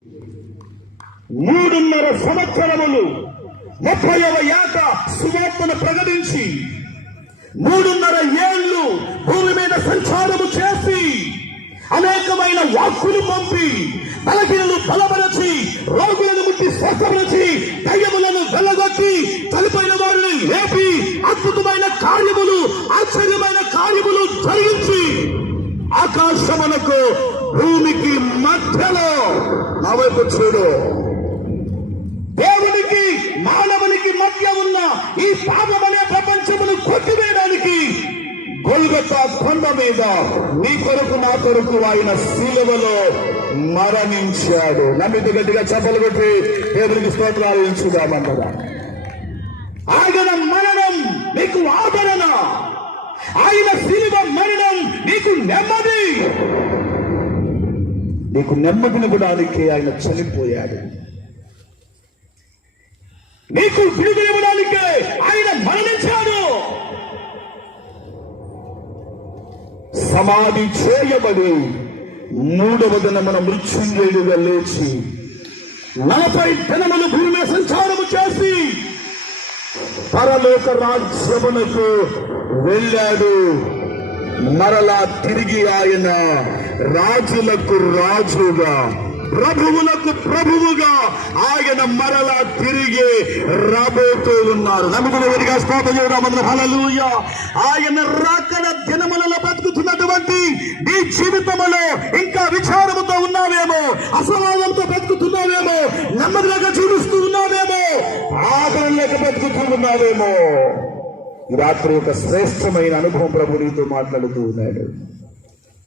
3.5 సంవత్సరములు 30వ ఏట సువార్తను ప్రకటించి 3.5 ఏళ్లు భూమి మీద సంచారము చేసి అనేకమైన వాక్కులు పంపి బలహీనులు బలపరచి రోగులను ముట్టి స్వస్థపరిచి దయ్యములను వెళ్ళగొట్టి చనిపోయిన వారిని లేపి అద్భుతమైన కార్యములు ఆశ్చర్యమైన కార్యములు జరిగించి ఆకాశమునకు భూమికి మధ్యలో నా వైపు చూడు, దేవునికి మానవునికి మధ్య ఉన్న ఈ పాపమనే ప్రపంచమును కొట్టివేయడానికి గొల్గొతా కొండ మీద నీ కొరకు నా కొరకు ఆయన శిలువలో మరణించాడు. నమ్మితే గట్టిగా చప్పలు కొట్టి దేవునికి స్తోత్రాలు ఇచ్చుదామంటారా. ఆయన మరణం నీకు ఆదరణ, ఆయన శిలువ మరణం నీకు నెమ్మది. నీకు నెమ్మదినివ్వడానికి ఆయన చనిపోయాడు. నీకు విడుదలనివ్వడానికే ఆయన మరణించాడు. సమాధి చేయబడి 3వ దినమున మృత్యుంజయుడుగా లేచి 40 దినములు భూమి మీద సంచారము చేసి పరలోక రాజ్యమునకు వెళ్ళాడు. మరలా తిరిగి ఆయన రాజులకు రాజుగా ప్రభువులకు ప్రభువుగా ఆయన మరలా తిరిగి రాబోతూ ఉన్నారు. నమ్ముకున్న వారిగా స్తోత్రం చేద్దాం. హల్లెలూయా. ఆయన రాకడ దినములలో బతుకుతున్నటువంటి నీ జీవితంలో ఇంకా విచారముతో ఉన్నావేమో, అసమానంతో బతుకుతున్నావేమో, నెమ్మదిగా జీవిస్తూ ఉన్నావేమో, ఆదరణ లేక బతుకుతూ ఉన్నావేమో. ఈ రాత్రి ఒక శ్రేష్టమైన అనుభవం ప్రభు నీతో మాట్లాడుతూ ఉన్నాడు.